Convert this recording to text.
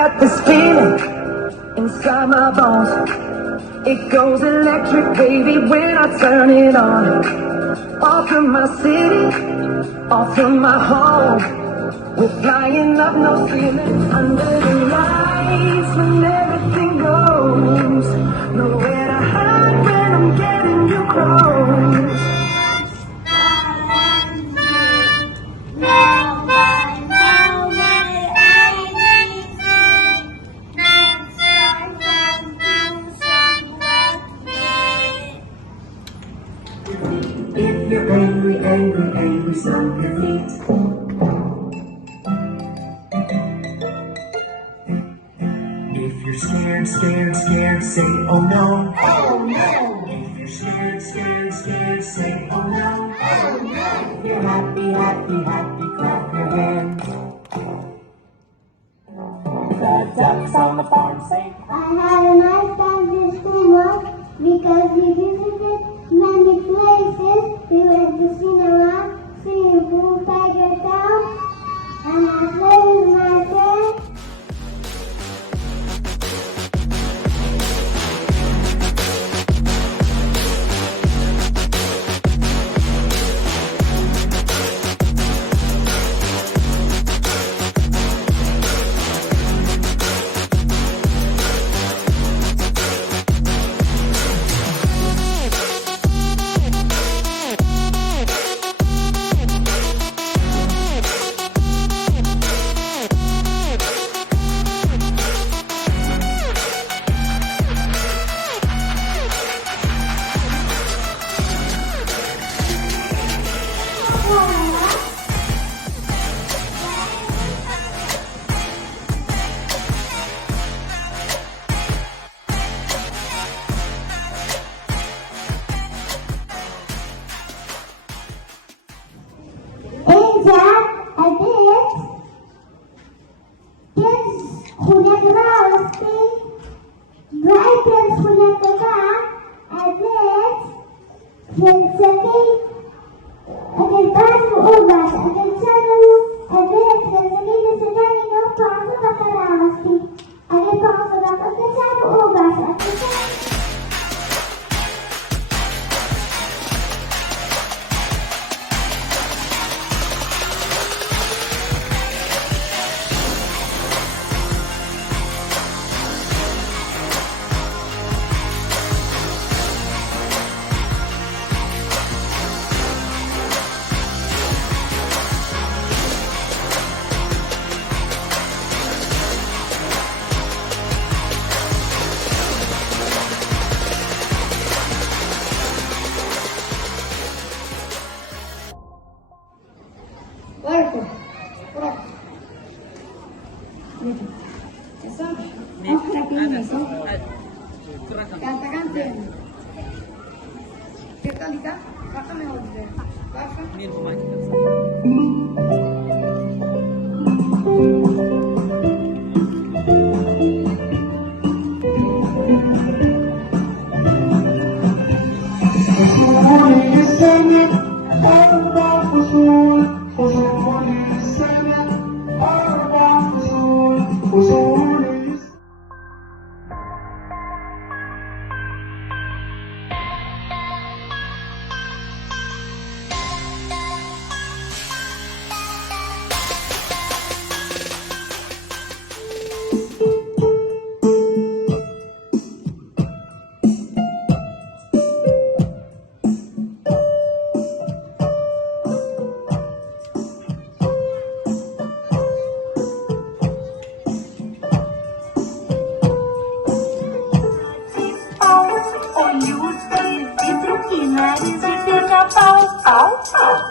got this feeling inside my bones. It goes electric, baby, when I turn it on. Off from my city, off from my home. We're flying up, no ceiling, under the lights when everything goes. Nowhere to hide when I'm getting you close. If you're angry, angry, angry, stomp your feet. If you're scared, scared, scared, say oh no. Oh no. If you're scared, scared, scared, say oh no. Oh no. If you're happy, happy, happy, clap your hands. The ducks on the farm say, I had a nice time this summer because we visited many places. We went to cinema, swimming pool, Tiger Town, and I played with my friends. Olhos, olhos, vidro que nariz e pica-pau, pau, pau.